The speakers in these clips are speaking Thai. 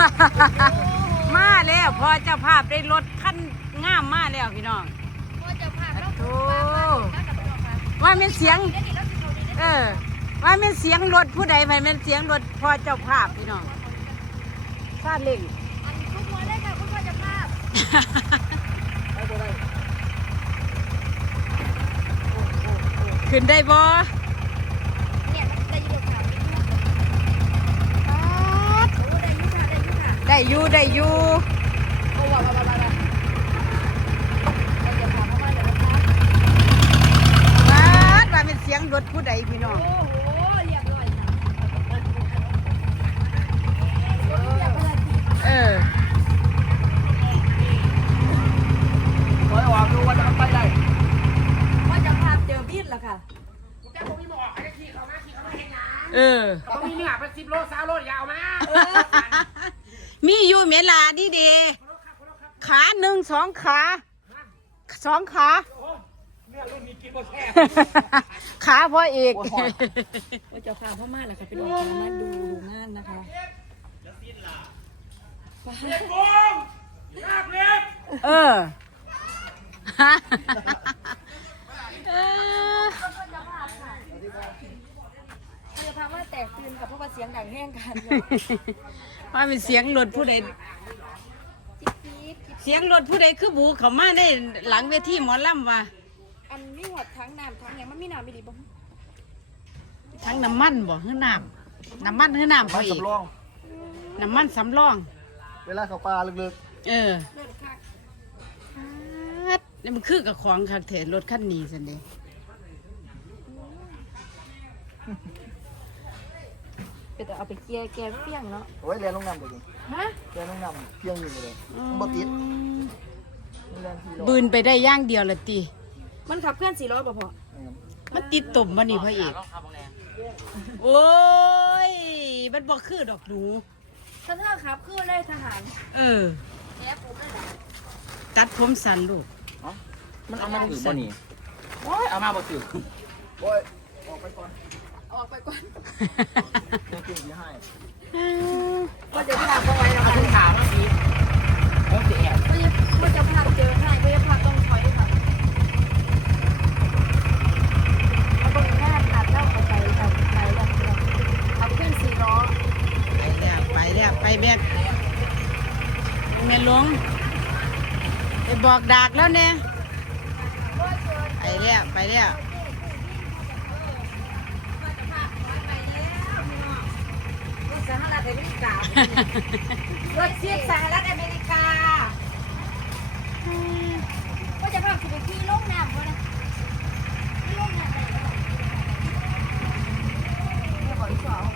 มาแล้วพอเจ้าภาพได้รถขั้นงามมาแล้วพี่น้องพอเจ้าภาพแล้วว่าเป็นเสียงว่าเป็นเสียงรถผู้ใดไปเป็นเสียงรถพอเจ้าภาพพี่น้องซาเล่งทุกวันได้ค่ะคุณพ่อเจ้าภาพขึ้นได้บ่ได้อยู่มาเป็นเสียงรถผู้ใดพี่น้องขอออกดูว่าจะไปได้ว่าจะพาเจอบิดละค่ะแต่ผมมีบอกไอ้ที่เขามาเห็นนะเขามีเนี่ยเป็น10 โล20 โลยาวมามีอยู่เมลาดีเดขา1 2 ขา2 ขาเนี่ยรุ่นนี้กินบ่แซ่บขาพ่อเอกว่าจะพาพ่อมาแหละค่ะไปดูมาดูงานนะคะเล็กกงลากเล็กจะพาว่าแตกตื่นกับเพราะว่าเสียงดังแห้งกันว่าเป็นเสียงรถผู้ใดเสียงรถผู้ใดคือบูเขามาได้หลังเวทีหมอลำว่ะอันมีหอดทั้งน้ำทั้งอย่างมันมีน้ำไม่ดีบ่ทั้งน้ำมันบ่คือน้ำมันคือน้ำเขาอีกน้ำมันสำรองเวลาเขาปลาลึกๆนี่มันคือกับของคักเถรถคันนี้สันเดแต่เอาไปเกียร์แกเปี้ยงเนาะโอ้ยเรียนลงน้ำไปดิฮะเรียนลงน้ำเพียงอยู่เลยบ่ติดบืนไปได้ย่างเดียวละตีมันขับเคลื่อน400บ่พอมันติดตุ่มมันนี่พ่อเอกโอ้ยมันบอกคือดอกหนูท่านครับคือเลยทหารแอบผมเลยตัดผมสั้นลูกมันเอามาถือบ่นี่โอ้ยเอามาบ่ถือโอ้ยออกไปก่อนเก่งๆให้ก็จะพาเขาไว้แล้วกันถามเมื่อกี้เขาจะแอบก็จะพาเจอให้ก็จะพาต้องถอยค่ะเอาตรงหน้าขาดเล่าเอาไปแล้วเอาขึ้น4 ล้อไปแบกแม่ลงไปบอกดากแล้วเนี่ยไปแล้วสหรัฐอเมริการถเสียสหรัฐอเมริกาก็จะพาไปที่โลกน้ำนะที่โลกน้ำขออีกสอง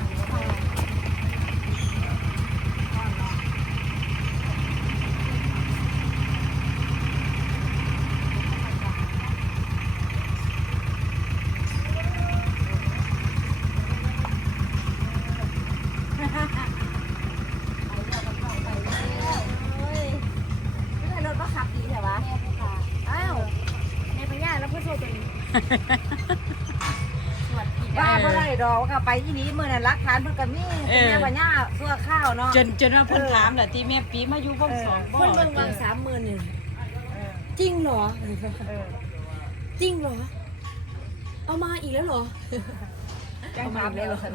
ว่าบ่ได้ดอกก็ไปที่นี้เมื่อนั้นรักฐานเพิ่นก็มีแม่ปัญญาเสื้อข้าวเนาะจนว่าเพิ่นถามแหละที่แม่ปีมาอยู่วง2บ่เพิ่นเบิ่งวาง30,000นี่จริงเหรอจริงเหรอเอามาอีกแล้วเหรอเอามาได้หรอ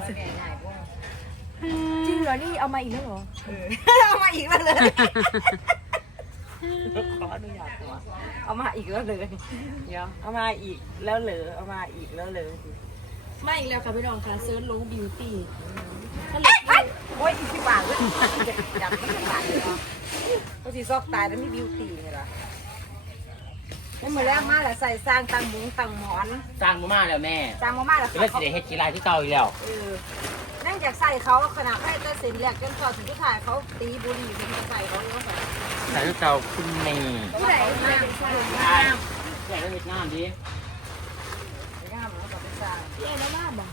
จริงเหรอนี่เอามาอีกแล้วเหรอเอามาอีกแล้วเลยขออนุญาตตัวเอามาอีกแล้วเลยเดี๋ยวเอามาอีกแล้วเหรอเอามาอีกแล้วเลยไม่อีกแล้วค่ะพี่น้องค่ะเซิร์ชลงบิวตี้โอ้ยที่บ้านเลยอยากไม่ได้บ้านเลยเนาะก็สิซอกตายแล้วมีบิวตี้ไงล่ะนี่มือแรกมาแล้วใส่สร้างตังมุ้งตังหมอนสร้างมาแล้วแม่สร้างมาแล้วแล้วสิได้เฮ็ดกีฬาที่เก่าอีกแล้วนั่งจากใส่เขาขนาดให้ตัวสินแหลกจนต่อถึงที่ถ่ายเขาตีบุหรี่ถึงจะใส่เขาแล้วใส่ที่เก่าคุณแม่ผู้ใดมาใช่ใส่แล้วเฮ็ดงานดีงามแล้วก็ไปสร้างที่แล้วงามบ่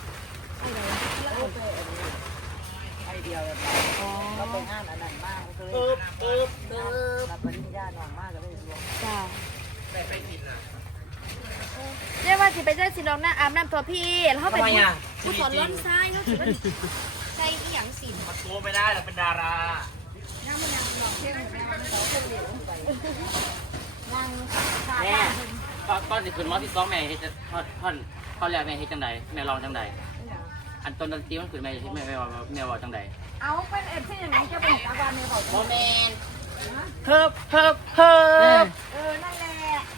ไอเดียวเลยเราไปงานอันนั้นมากเลยรับปริญญาหน่องมากเลยจ้าไปกินนะเรียกว่าสิไปเจอสิน้องนะอาบน้ำตัวพี่แล้วเขาไปผู้สอนล้นซ้ายเขาถือว่าใส่อีหยังสิกินมันโตไม่ได้เราเป็นดารานั่งมันยังลองเที่ยงแม่มันเขาคนเหลวไปนั่งขาแม่ตอนที่ขึ้นมอที่2แม่เฮ็ดท่อนแรกแม่เฮ็ดจังใดแม่ลองจังใดอันต้นดนตรีมันขึ้นแม่เฮ็ดแม่ว่าจังใดเอาเป็นเอฟซีอย่างนี้จะเป็นตาวันเนี่ยบอกโมเมนเนั่นแหละ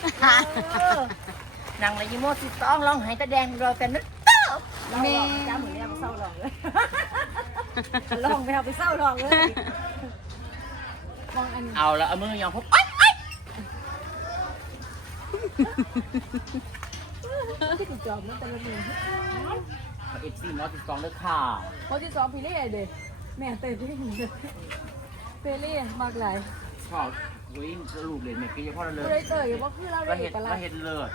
นางเลยยี่โมสิต้องร้องให้ตาแดงเราแต่นึกเมย์จ้าเหมือนเราไปเศร้าหลองเลยลองไปเอาไปเศร้าหลองเลยมองอันเอาละเอามือยองพบที่ถูกจอบนั่นแต่ละมือเอฟซีมอที่2เด้อค่ะพอที่สองพี่เล่เด็แม่เตะพี่หนูเตะเล่มากหลายชอบวิ่งลูกเล่นแม่กินเฉพาะเลยเตะเตยว่าคือเราก็ได้เห็ดปลาก็เห็ดเลิศ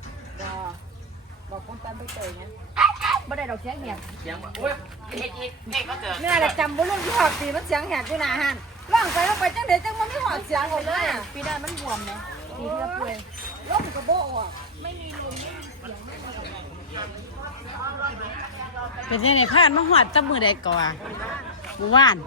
บอกคนตามไปเตยเนี่ยไม่ได้ดอกเสียงแหบเสียงโอ้ยเห็ดเขาเจอเนี่ยแหละจำบุรุษที่หอบตีมันเสียงแหบที่หน้าหันล่องไปล่องไปจังเด็จังมันไม่หอบเสียงหมดเลยปีนั้นมันบวมนะปีที่เราป่วยล่องกระโบกอ่ะไม่มีลมไม่มีเสียงไม่มีเป็นยังไงพานมาหอดจับมือใดก่อนเมื่อวาน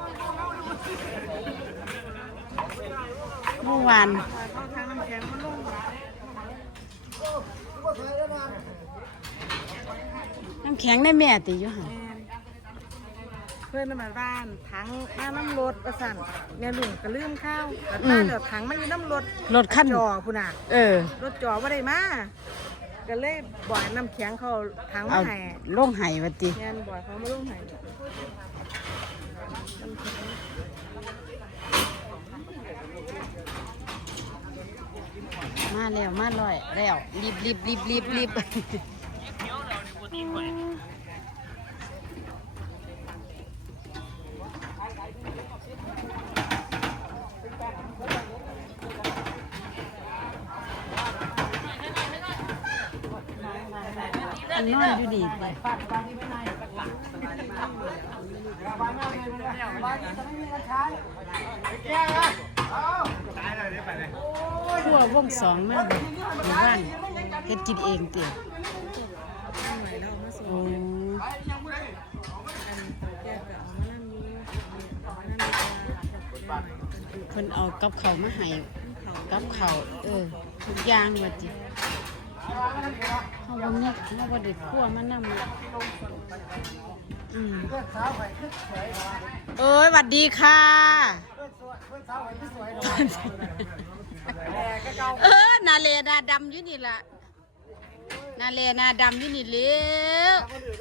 น้ำแข็งได้แม่ติอยู่ห่ะเพื่อนมาบ้านถังมาน้ำรถประสันแม่ลุงก็ลืมข้าวแต่บ้านเดือดถังมันอยู่น้ำรถรถขั้นจอคุณน่ะ รถจอว่าได้มาก็เลยบ่อยน้ำแข็งเขาถังมาเอาให้ล่งไห้วัติแม่บ่อยเขาไม่รู้ให้มาแล้วมาลอยแล้วรีบอันนอนอยู่ดีเลยขั้ววงสองมากเลยหมู่บ้านเฮ็ดกินเองเตี๋ยโอ้เพิ่นเอากับเขาวมาให้กับเขาวทุกอย่างว่าจิเขาบ่มีเขาบ่ได้คั่วมานำเอ้ยสวัสดีค่ะนาเลนาดำอยู่นี่ล่ะนาเลนาดำอยู่นี่เลี้ยว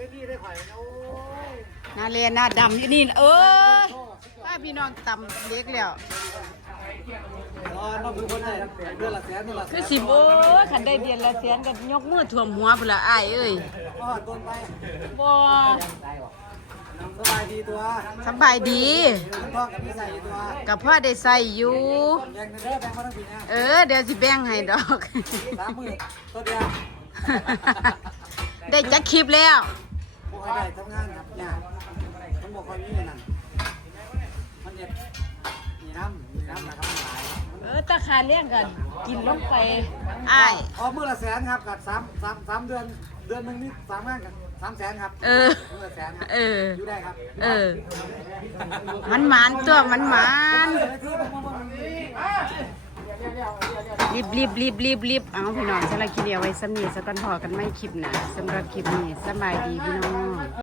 นาเลนาดำอยู่นี่ว่าพี่น้องตำเล็กแล้วคือสิบขันได้เดือนละแสนก็ยกมือท่วมหัวพุ่นละอ้ายเอ้ยบ่สบายดีตัวสบายดีพ่อกับพี่ใส่ตัวกับพ่อได้ใส่อยู่แบ่งกันเด้อแบ่งมาทั้งปีนะเดี๋ยวสิแบ่งให้ดอก 30,000ตัวเดียวได้จักคลิปแล้วพวกใครได้ทำงานครับเนี่ยต้องบอกคนนี้นั่นมันเด็ดมีน้ำนะครับหลายตาคาเลี้ยงกันกินลงไปอ้ายมื้อละแสนครับกับ3เดือนเดือนนึงนี่3งานกับ300,000ครับมื้อละแสนครับอยู่ได้ครับมันหมานตัวมันหมานรีบเอาพี่น้องสำหรับคลิปนี้เอาไว้สำนีสะก่อนพอกันไม่คลิปหนะสำหรับคลิปนี้สบายดีพี่น้อง